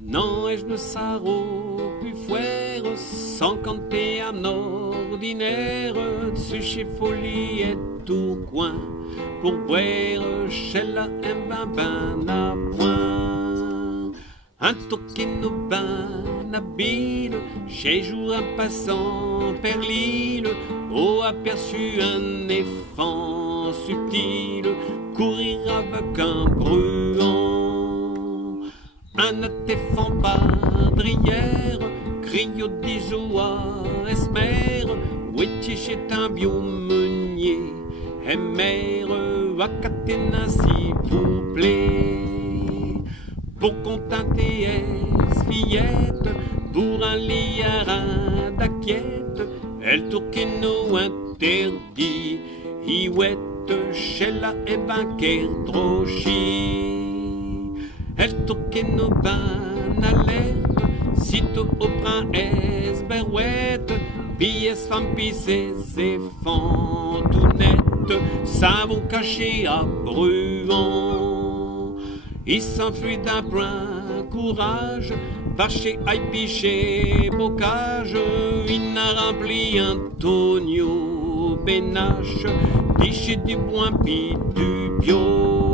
Non, je ne sarro plus faire sans compter un ordinaire dessus chez Folie et tout coin pour boire chez la ben à point. Un toquin au bain habile, chez jour un passant per l'île, au aperçu un éléphant subtil courir avec un bruant. Un éléphant padrière, crie au dijoa esmer, ouéti chez un bio meunier, et mère à catena s'il vous plaît. Pour contenter es fillette, pour un liard d'inquiète, elle tourne nous interdit, iouette chez la et banquer drochi. Elle tourne nos bains alerte, sitôt au brin es berouette, pies femme pisses et fans tout net, savons cacher à bruant. Il s'enfuit d'un brin courage, par chez Aipiché bocage, il n'a rempli Antonio Benache, diché du bois pis du bio.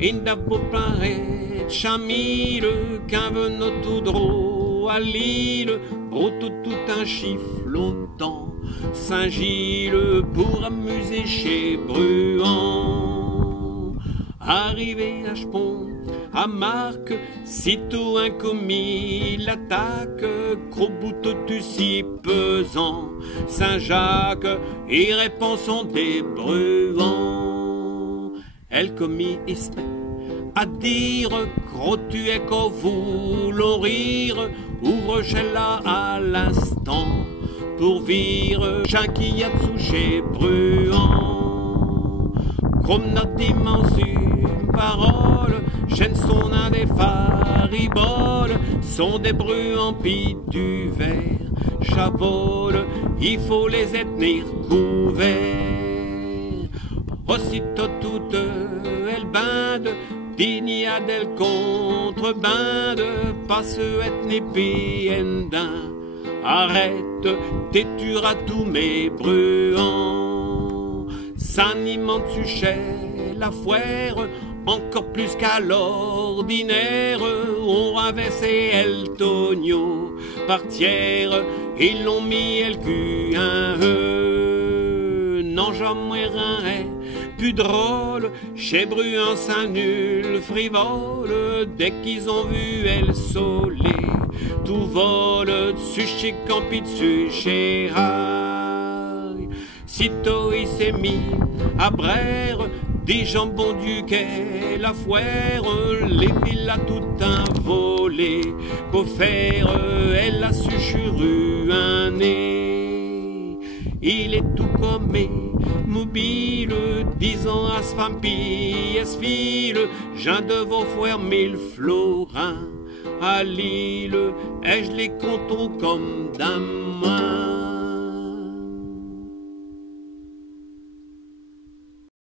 Il n'a beau paraître chamille, qu'un venot tout drôle à l'île, broto tout un chiffre longtemps, Saint-Gilles pour amuser chez Bruant. Arrivé à Chepont, à Marque, sitôt un commis l'attaque, gros bouteau tu si pesant, Saint-Jacques, il répond son débruant. Elle commis il se met à dire, gros tu es qu'au voulons rire, ouvre chez là à l'instant, pour vire Jacques qui a dessous chez Bruant. Comme n'a dimension parole, chaîne son un des fariboles, sont des bruants pis du verre, chavole, il faut les tenir couverts. Aussitôt toute elle binde, digne à del contrebande, passe ethnie piendin. Arrête, t'éturas tous mes bruants. S'animant chez la foire, encore plus qu'à l'ordinaire, on ravessait El Tonio par tiers, ils l'ont mis el cul un non jamais rien plus drôle, chez Bruant saint nul frivole, dès qu'ils ont vu El Soleil, tout vole dessus chez Campi, dessus chez Haï. Sitôt il s'est mis à braire, des jambons du quai, la foire, les villas tout un volé, qu'au faire, elle a su churu un nez. Il est tout comme mobile, disant à ce femme pièce file, j'en devons faire 1000 florins à Lille, et je les compte comme d'un main.